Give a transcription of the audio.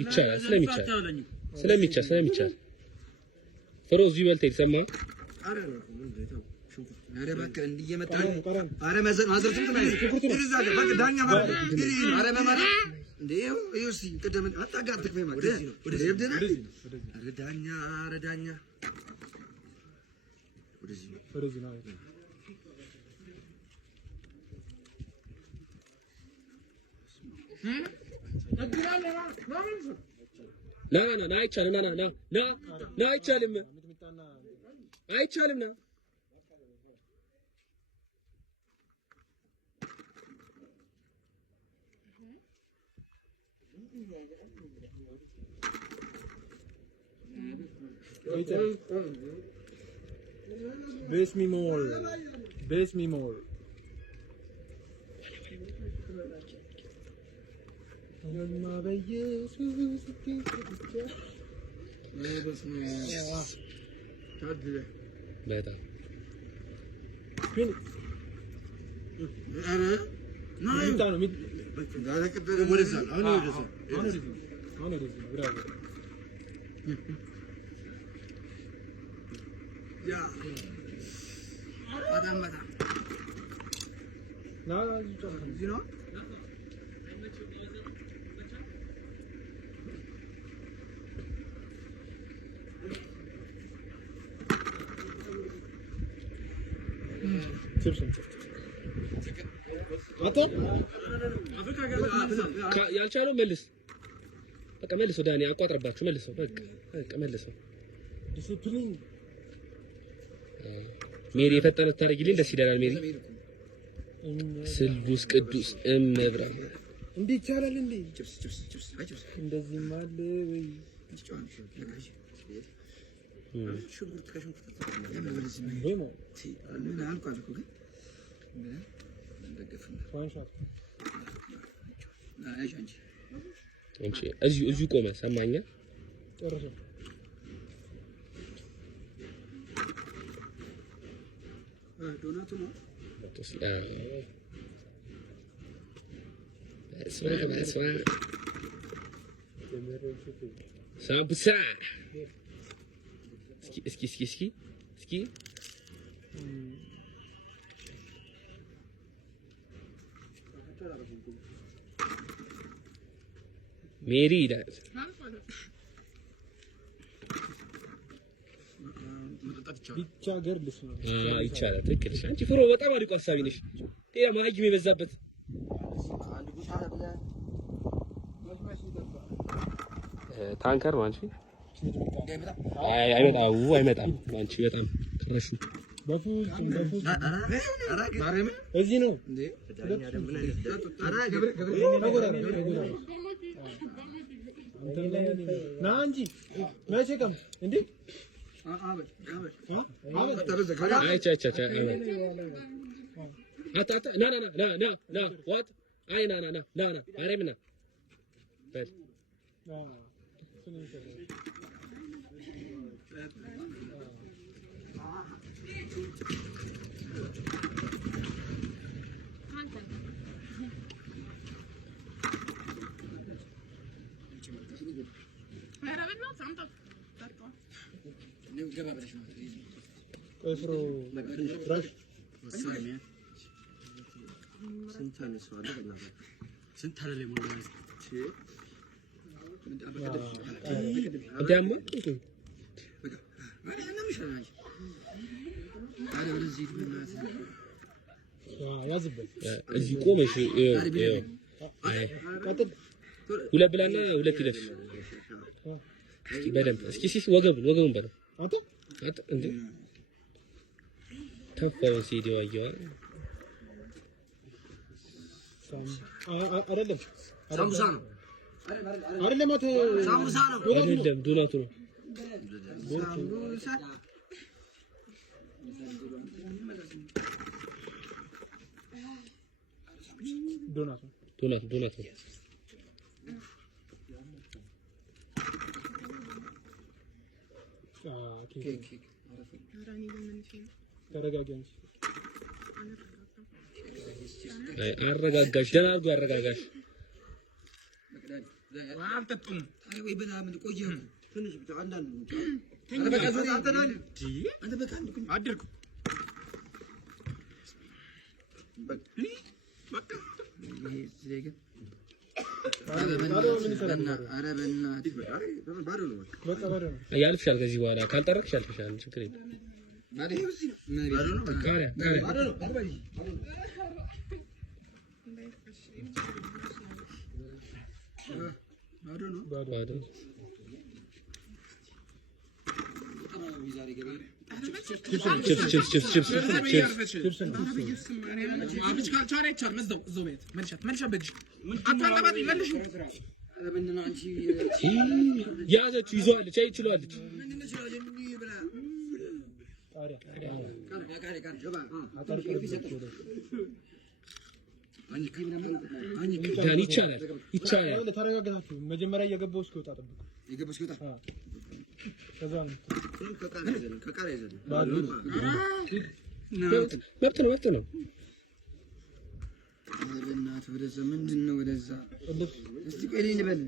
ይቻላል ስለሚቻል ፈሮዝ ይበልጥ ይሰማ አረ በቃ እንዲየመጣ አረ ማዘርቱን ተናይ እዛ ጋር በቃ ዳኛ ማለት አረ በማራ እንዴ ይውሲ ቀደም አጣጋጥክ በማ ወደ ይብደና አረ ዳኛ ወደዚህ ነው ና አይቻልም ና አይቻልም ና Base me more. በጣም ያልቻለው መልስ በቃ መልስ ዳኒ አቋጥረባችሁ መልስ በቃ መልስ ዲሲፕሊን ሜሪ የፈጠነ ታረጊልኝ ደስ ይላል ሜሪ ስሉስ ቅዱስ እመብራ እንዴ ይቻላል እንዴ ጭብስ እንደዚህ ማለ ወይ ሽጉርት ከሽጉርት ምን አልኳል እኮ ግን እንደገፈና ዋንሻት አንቺ እዚሁ ቆመ ሰማኛ ጨርሰ ዶናቱ ነው ሳምቡሳ እስኪ ሜሪ ይላል ብቻ ገርልስ ነው ይቻላል ትክክል አንቺ ፍሮ በጣም አሪፍ ሐሳቢ ነሽ ጤና ማህጅም የበዛበት ታንከር ነው አንቺ አይመጣም አንቺ በጣም ከረሹ በፉም እዚህ ነው እንዴ ና እንጂ መቼ ቀም እንዴ ና what አይ ና ማርያምና በል እዚህ ቆመሽ ሁለት ብላና ሁለት ይለፍ በደንብ እስኪ ወገቡን በለው አንተ እንዴ የከፋው ሲዲዮ አየዋ አይደለም ሳምቡሳ ነው አይደለም ሳምቡሳ ነው አይደለም ዶናቱ ነው ሳምቡሳ ዶናቱ ኬክ ተረጋጋኝ አረጋጋሽ ደህና አድርጎ አረጋጋሽ አልጠጡም ወይ በላም ቆየሁ ትንሽ ብቻ አንዳንድ አንተ በቃ ዞር አተናል አንተ በቃ አድርኩ በቃ ይሄ ዘገ ያልፍሻል ከዚህ በኋላ ካልጠረቅሽ ያልፍሻል ችግር የለም ያዘችው ይዟለች አይችሏለች ዳን ይቻላል ተረጋጋችሁ መጀመሪያ እየገባው እስኪወጣ ጠብቁ የገባው እስኪወጣ ከዛ ከቃራ ይዘን መብት ነው በእናትህ ወደዛ ምንድን ነው ወደዛ እስቲ ቆይ ልበል